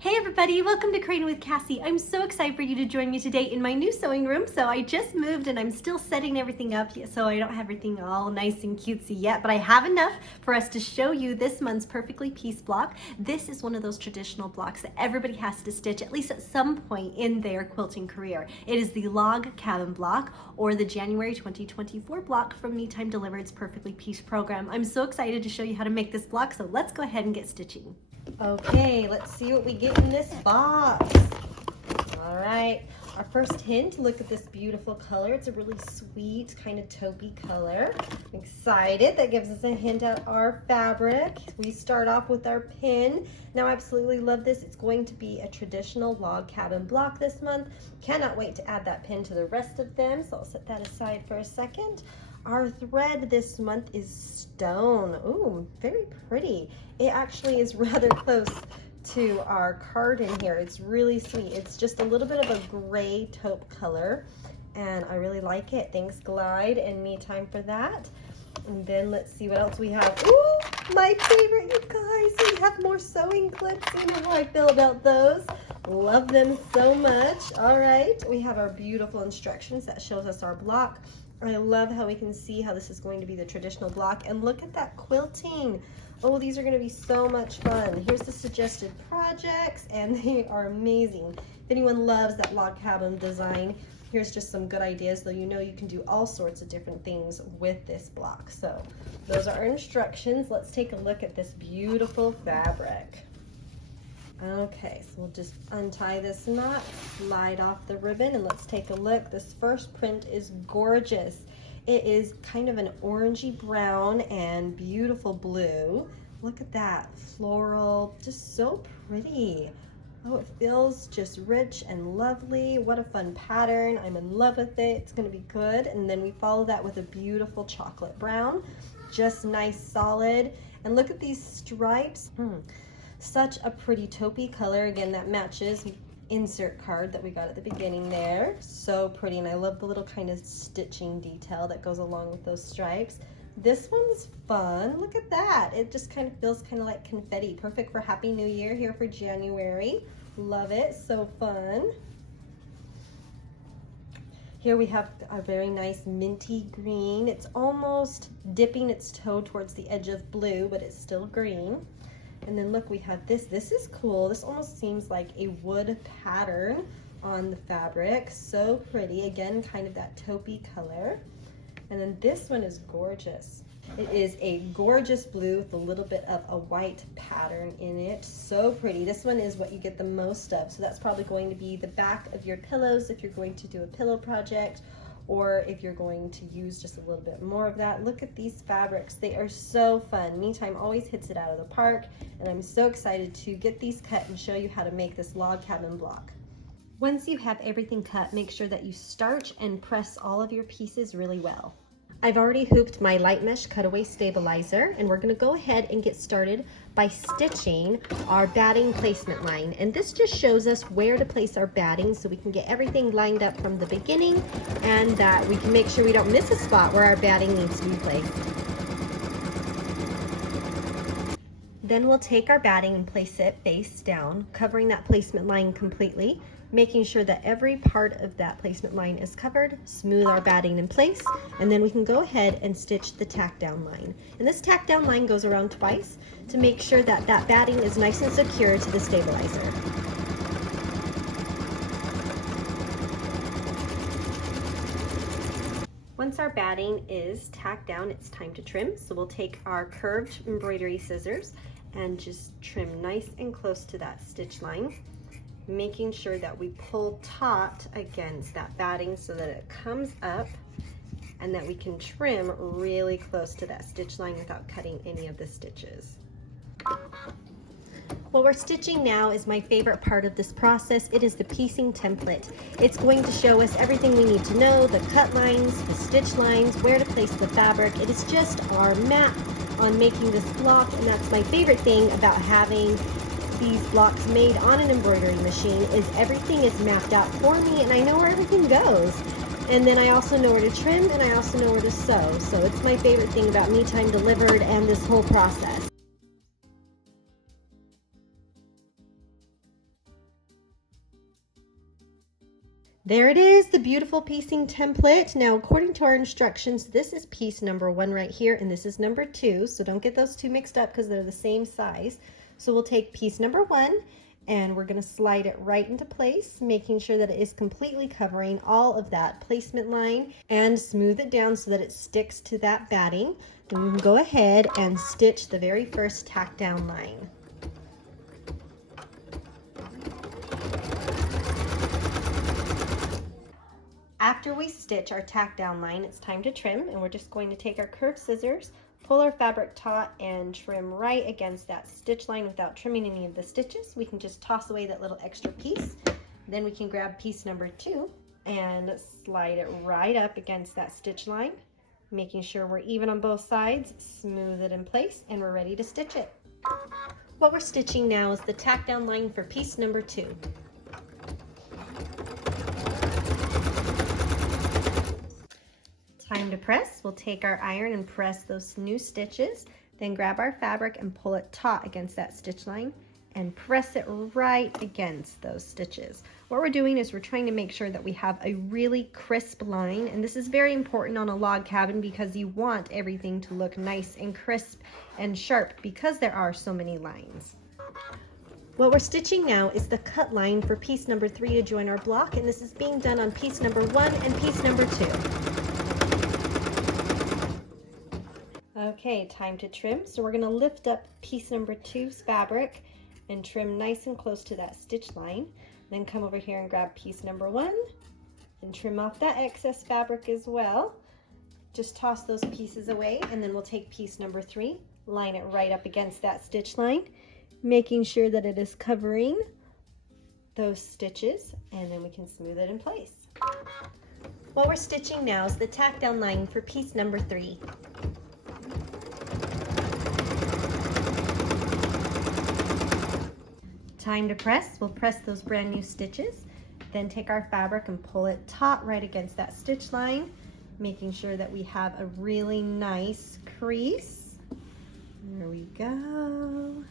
Hey everybody, welcome to Creating with Cassie. I'm so excited for you to join me today in my new sewing room. So I just moved and I'm still setting everything up, so I don't have everything all nice and cutesy yet, but I have enough for us to show you this month's Perfectly Pieced block. This is one of those traditional blocks that everybody has to stitch at least at some point in their quilting career. It is the log cabin block, or the January 2024 block from Me Time Delivered's Perfectly Pieced program. I'm so excited to show you how to make this block, so let's go ahead and get stitching. Okay, let's see what we get in this box. All right, our first hint, look at this beautiful color. It's a really sweet kind of taupey color. I'm excited. That gives us a hint at our fabric. We start off with our pin. Now I absolutely love this. It's going to be a traditional log cabin block this month. Cannot wait to add that pin to the rest of them, so I'll set that aside for a second. Our thread this month is stone. Ooh, very pretty. It actually is rather close to our card in here. It's really sweet. It's just a little bit of a gray taupe color, and I really like it. Thanks Glide and Me Time for that. And then let's see what else we have. Ooh, my favorite, you guys. We have more sewing clips. You know how I feel about those. Love them so much. All right, we have our beautiful instructions that shows us our block. I love how we can see how this is going to be the traditional block. And look at that quilting. Oh, these are going to be so much fun. Here's the suggested projects, and they are amazing. If anyone loves that log cabin design, here's just some good ideas, though you know you can do all sorts of different things with this block. So those are our instructions. Let's take a look at this beautiful fabric. Okay, so we'll just untie this knot, slide off the ribbon, and let's take a look. This first print is gorgeous. It is kind of an orangey brown and beautiful blue. Look at that, floral, just so pretty. Oh, it feels just rich and lovely. What a fun pattern. I'm in love with it. It's gonna be good. And then we follow that with a beautiful chocolate brown, just nice, solid. And look at these stripes. Such a pretty taupey color. Again, that matches insert card that we got at the beginning there. So pretty, and I love the little kind of stitching detail that goes along with those stripes. This one's fun. Look at that. It just kind of feels kind of like confetti. Perfect for Happy New Year here for January. Love it. So fun. Here we have a very nice minty green. It's almost dipping its toe towards the edge of blue, but it's still green. And then look, we have this. This is cool. This almost seems like a wood pattern on the fabric. So pretty. Again, kind of that taupey color. And then this one is gorgeous. It is a gorgeous blue with a little bit of a white pattern in it. So pretty. This one is what you get the most of. So that's probably going to be the back of your pillows if you're going to do a pillow project, or if you're going to use just a little bit more of that. Look at these fabrics. They are so fun. Me Time always hits it out of the park, and I'm so excited to get these cut and show you how to make this log cabin block. Once you have everything cut, make sure that you starch and press all of your pieces really well. I've already hooped my light mesh cutaway stabilizer, and we're gonna go ahead and get started by stitching our batting placement line. And this just shows us where to place our batting so we can get everything lined up from the beginning, and that we can make sure we don't miss a spot where our batting needs to be placed. Then we'll take our batting and place it face down, covering that placement line completely, making sure that every part of that placement line is covered, smooth our batting in place, and then we can go ahead and stitch the tack down line. And this tack down line goes around twice to make sure that that batting is nice and secure to the stabilizer. Once our batting is tacked down, it's time to trim. So we'll take our curved embroidery scissors and just trim nice and close to that stitch line, making sure that we pull taut against that batting so that it comes up, and that we can trim really close to that stitch line without cutting any of the stitches. What we're stitching now is my favorite part of this process. It is the piecing template. It's going to show us everything we need to know, the cut lines, the stitch lines, where to place the fabric. It is just our map on making this block, and that's my favorite thing about having these blocks made on an embroidery machine, is everything is mapped out for me, and I know where everything goes. And then I also know where to trim, and I also know where to sew. So it's my favorite thing about Me Time Delivered and this whole process. There it is, the beautiful piecing template. Now, according to our instructions, this is piece number 1 right here, and this is number 2. So don't get those two mixed up because they're the same size. So we'll take piece number 1 and we're going to slide it right into place, making sure that it is completely covering all of that placement line, and smooth it down so that it sticks to that batting. Then we can go ahead and stitch the very first tack down line. After we stitch our tack down line, it's time to trim, and we're just going to take our curved scissors, pull our fabric taut, and trim right against that stitch line without trimming any of the stitches. We can just toss away that little extra piece. Then we can grab piece number 2 and slide it right up against that stitch line, making sure we're even on both sides, smooth it in place, and we're ready to stitch it. What we're stitching now is the tack down line for piece number 2. Time to press. We'll take our iron and press those new stitches, then grab our fabric and pull it taut against that stitch line and press it right against those stitches. What we're doing is we're trying to make sure that we have a really crisp line, and this is very important on a log cabin because you want everything to look nice and crisp and sharp because there are so many lines. What we're stitching now is the cut line for piece number 3 to join our block, and this is being done on piece number 1 and piece number 2. Okay, time to trim. So we're going to lift up piece number 2's fabric and trim nice and close to that stitch line. Then come over here and grab piece number 1 and trim off that excess fabric as well. Just toss those pieces away, and then we'll take piece number 3, line it right up against that stitch line, making sure that it is covering those stitches, and then we can smooth it in place. What we're stitching now is the tack down line for piece number 3. Time to press. We'll press those brand new stitches, then take our fabric and pull it taut right against that stitch line, making sure that we have a really nice crease. There we go.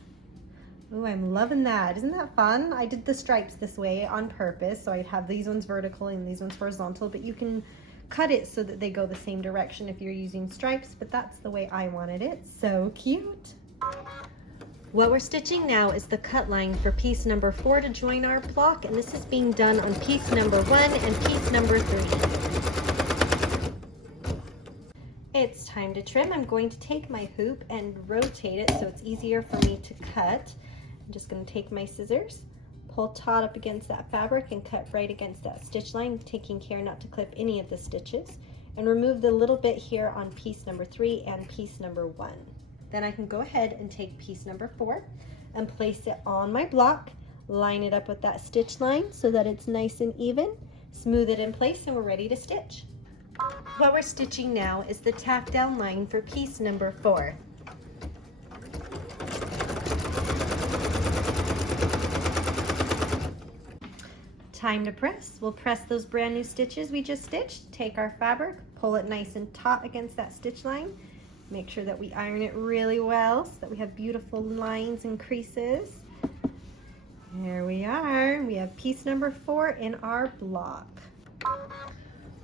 Oh, I'm loving that. Isn't that fun? I did the stripes this way on purpose, so I'd have these ones vertical and these ones horizontal, but you can cut it so that they go the same direction if you're using stripes, but that's the way I wanted it. So cute. What we're stitching now is the cut line for piece number 4 to join our block, and this is being done on piece number 1 and piece number 3. It's time to trim. I'm going to take my hoop and rotate it so it's easier for me to cut. I'm just going to take my scissors, pull taut up against that fabric and cut right against that stitch line, taking care not to clip any of the stitches, and remove the little bit here on piece number 3 and piece number 1. Then I can go ahead and take piece number 4 and place it on my block, line it up with that stitch line so that it's nice and even, smooth it in place, and we're ready to stitch. What we're stitching now is the tack down line for piece number 4. Time to press. We'll press those brand new stitches we just stitched, take our fabric, pull it nice and taut against that stitch line. Make sure that we iron it really well so that we have beautiful lines and creases. There we are. We have piece number 4 in our block.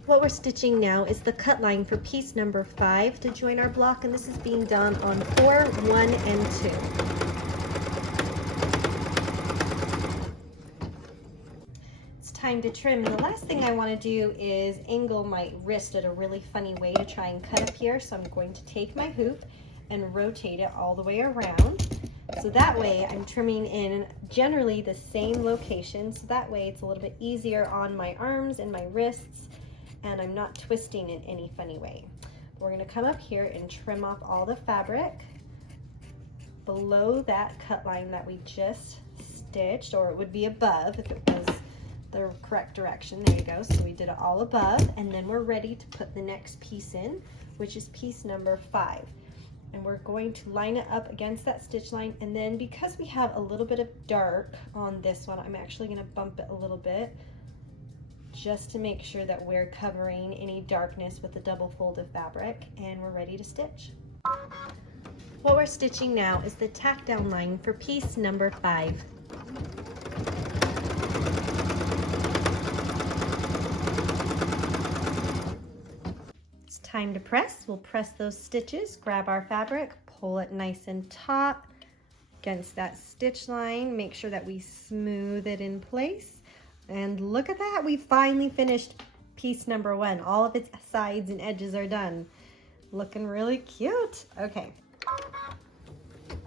What we're stitching now is the cut line for piece number 5 to join our block, and this is being done on 4, 1, and 2. Time to trim, and the last thing I want to do is angle my wrist at a really funny way to try and cut up here, so I'm going to take my hoop and rotate it all the way around, so that way I'm trimming in generally the same location, so that way it's a little bit easier on my arms and my wrists, and I'm not twisting in any funny way. We're going to come up here and trim off all the fabric below that cut line that we just stitched, or it would be above if it was the correct direction. There you go. So we did it all above, and then we're ready to put the next piece in, which is piece number 5. And we're going to line it up against that stitch line, and then because we have a little bit of dark on this one, I'm actually going to bump it a little bit just to make sure that we're covering any darkness with the double fold of fabric, and we're ready to stitch. What we're stitching now is the tack down line for piece number 5. Time to press. We'll press those stitches, grab our fabric, pull it nice and taut against that stitch line. Make sure that we smooth it in place. And look at that, we finally finished piece number 1. All of its sides and edges are done. Looking really cute. Okay.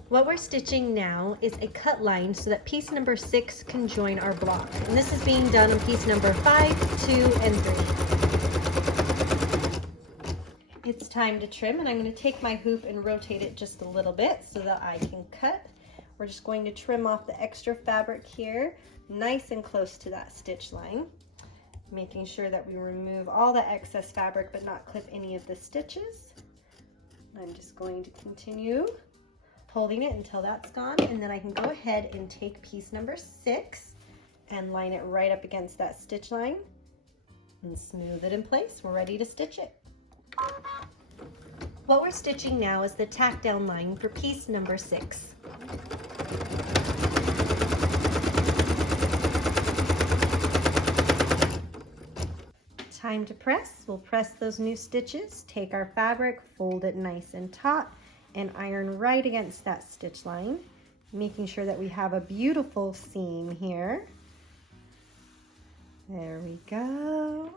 What we're stitching now is a cut line so that piece number 6 can join our block. And this is being done on piece number 5, 2, and 3. It's time to trim, and I'm going to take my hoop and rotate it just a little bit so that I can cut. We're just going to trim off the extra fabric here, nice and close to that stitch line, making sure that we remove all the excess fabric but not clip any of the stitches. I'm just going to continue holding it until that's gone, and then I can go ahead and take piece number 6 and line it right up against that stitch line and smooth it in place. We're ready to stitch it. What we're stitching now is the tack down line for piece number 6. Time to press. We'll press those new stitches, take our fabric, fold it nice and taut, and iron right against that stitch line, making sure that we have a beautiful seam here. There we go.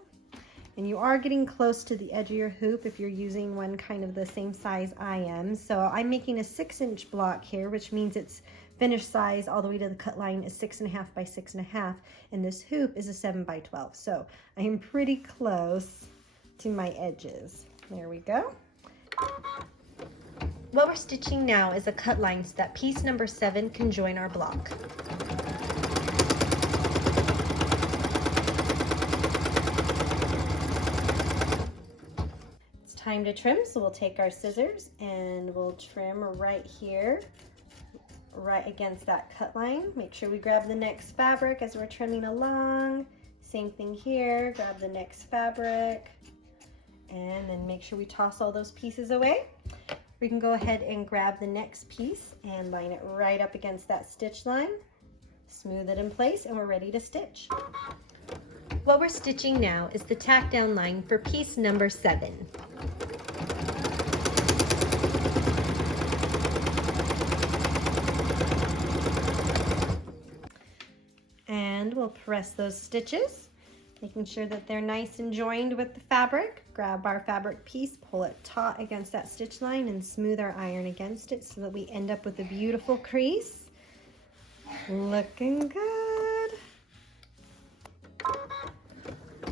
And you are getting close to the edge of your hoop if you're using one kind of the same size I am. So I'm making a 6-inch block here, which means its finished size all the way to the cut line is 6.5 by 6.5, and this hoop is a 7 by 12. So I am pretty close to my edges. There we go. What we're stitching now is a cut line so that piece number 7 can join our block. It's time to trim, so we'll take our scissors and we'll trim right here, right against that cut line. Make sure we grab the next fabric as we're trimming along. Same thing here, grab the next fabric, and then make sure we toss all those pieces away. We can go ahead and grab the next piece and line it right up against that stitch line, smooth it in place, and we're ready to stitch. What we're stitching now is the tack down line for piece number 7. And we'll press those stitches, making sure that they're nice and joined with the fabric. Grab our fabric piece, pull it taut against that stitch line, and smooth our iron against it so that we end up with a beautiful crease. Looking good.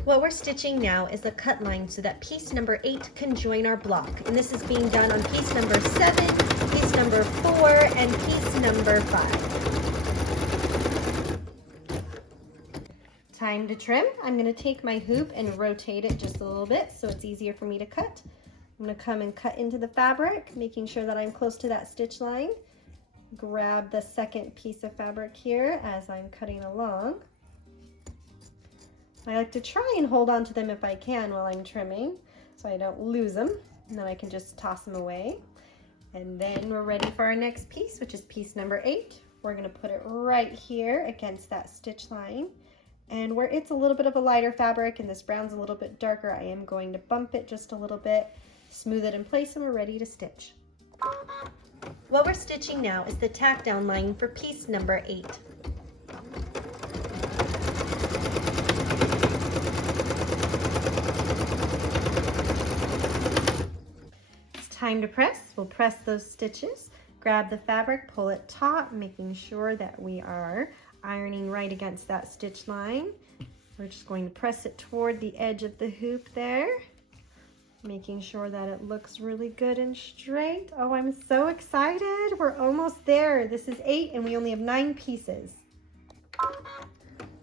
What we're stitching now is a cut line so that piece number 8 can join our block. And this is being done on piece number 7, piece number 4, and piece number 5. Time to trim. I'm going to take my hoop and rotate it just a little bit so it's easier for me to cut. I'm going to come and cut into the fabric, making sure that I'm close to that stitch line. Grab the second piece of fabric here as I'm cutting along. I like to try and hold on to them if I can while I'm trimming so I don't lose them, and then I can just toss them away. And then we're ready for our next piece, which is piece number 8. We're going to put it right here against that stitch line. And where it's a little bit of a lighter fabric and this brown's a little bit darker, I am going to bump it just a little bit, smooth it in place, and we're ready to stitch. What we're stitching now is the tack down line for piece number 8. It's time to press. We'll press those stitches, grab the fabric, pull it taut, making sure that we are ironing right against that stitch line. We're just going to press it toward the edge of the hoop there, making sure that it looks really good and straight. Oh, I'm so excited. We're almost there. This is 8 and we only have 9 pieces.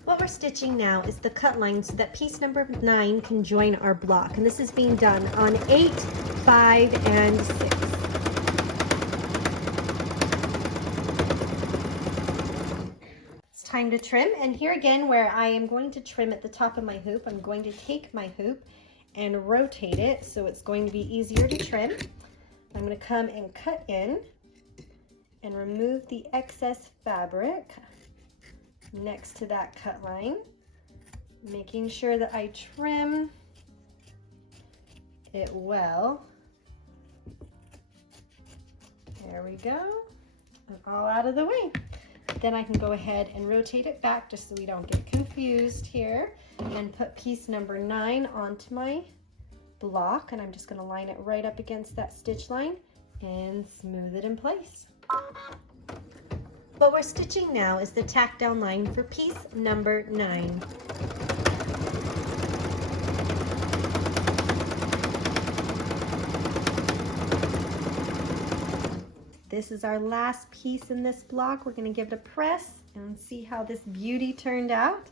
What we're stitching now is the cut line so that piece number 9 can join our block. And this is being done on 8, 5, and 6. Time to trim, and here again where I am going to trim at the top of my hoop, I'm going to take my hoop and rotate it so it's going to be easier to trim. I'm going to come and cut in and remove the excess fabric next to that cut line, making sure that I trim it well. There we go, and all out of the way. Then I can go ahead and rotate it back just so we don't get confused here, and put piece number 9 onto my block, and I'm just going to line it right up against that stitch line and smooth it in place. What we're stitching now is the tack down line for piece number 9. This is our last piece in this block. We're going to give it a press and see how this beauty turned out.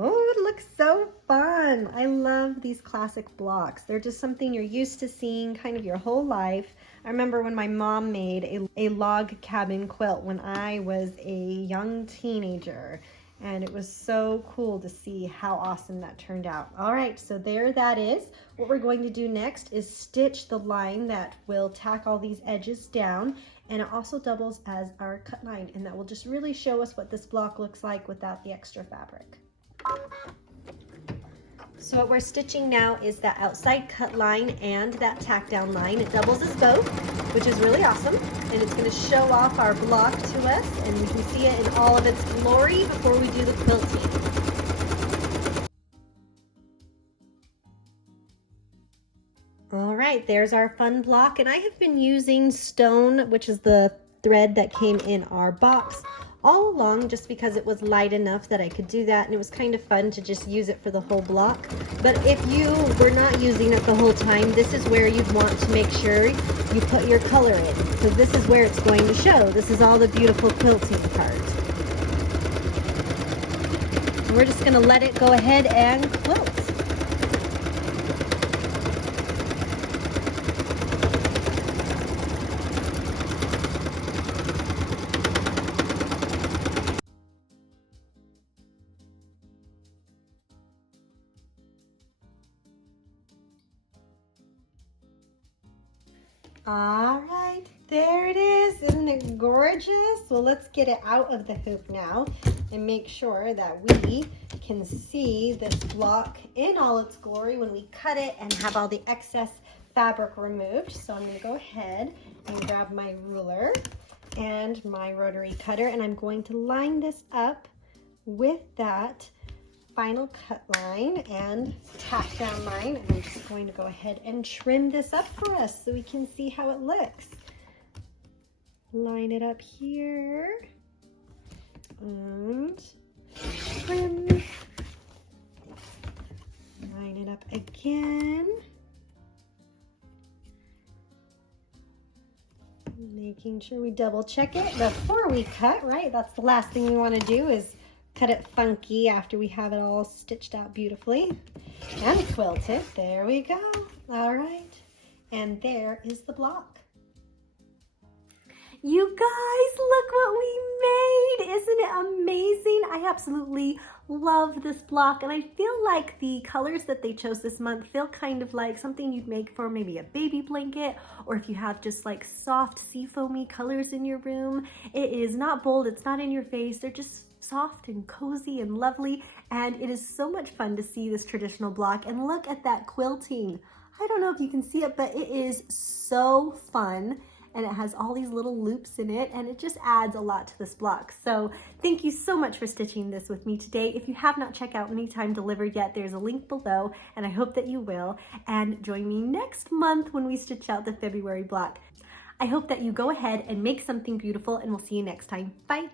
Oh, it looks so fun. I love these classic blocks. They're just something you're used to seeing kind of your whole life. I remember when my mom made a log cabin quilt when I was a young teenager, and it was so cool to see how awesome that turned out. All right, so there that is. What we're going to do next is stitch the line that will tack all these edges down, and it also doubles as our cut line, and that will just really show us what this block looks like without the extra fabric. So what we're stitching now is that outside cut line and that tack down line. It doubles as both, which is really awesome, and it's going to show off our block to us, and we can see it in all of its glory before we do the quilting. All right, there's our fun block, and I have been using stone, which is the thread that came in our box, all along, just because it was light enough that I could do that, and it was kind of fun to just use it for the whole block. But if you were not using it the whole time, this is where you'd want to make sure you put your color in, because this is where it's going to show. This is all the beautiful quilting part. And we're just going to let it go ahead and quilt. All right, there it is. Isn't it gorgeous? Well, let's get it out of the hoop now and make sure that we can see this block in all its glory when we cut it and have all the excess fabric removed. So I'm going to go ahead and grab my ruler and my rotary cutter, and I'm going to line this up with that final cut line and tack down line, and I'm just going to go ahead and trim this up for us so we can see how it looks. Line it up here and trim. Line it up again. Making sure we double check it before we cut, right? That's the last thing we want to do is cut it funky after we have it all stitched out beautifully and quilted. There we go. All right, and there is the block. You guys, look what we made. Isn't it amazing? I absolutely love this block, and I feel like the colors that they chose this month feel kind of like something you'd make for maybe a baby blanket, or if you have just like soft seafoamy colors in your room. It is not bold, it's not in your face. They're just soft and cozy and lovely, and it is so much fun to see this traditional block. And look at that quilting. I don't know if you can see it, but it is so fun, and it has all these little loops in it, and it just adds a lot to this block. So thank you so much for stitching this with me today. If you have not checked out Anytime Delivered yet, there's a link below, and I hope that you will. And join me next month when we stitch out the February block. I hope that you go ahead and make something beautiful, and we'll see you next time. Bye.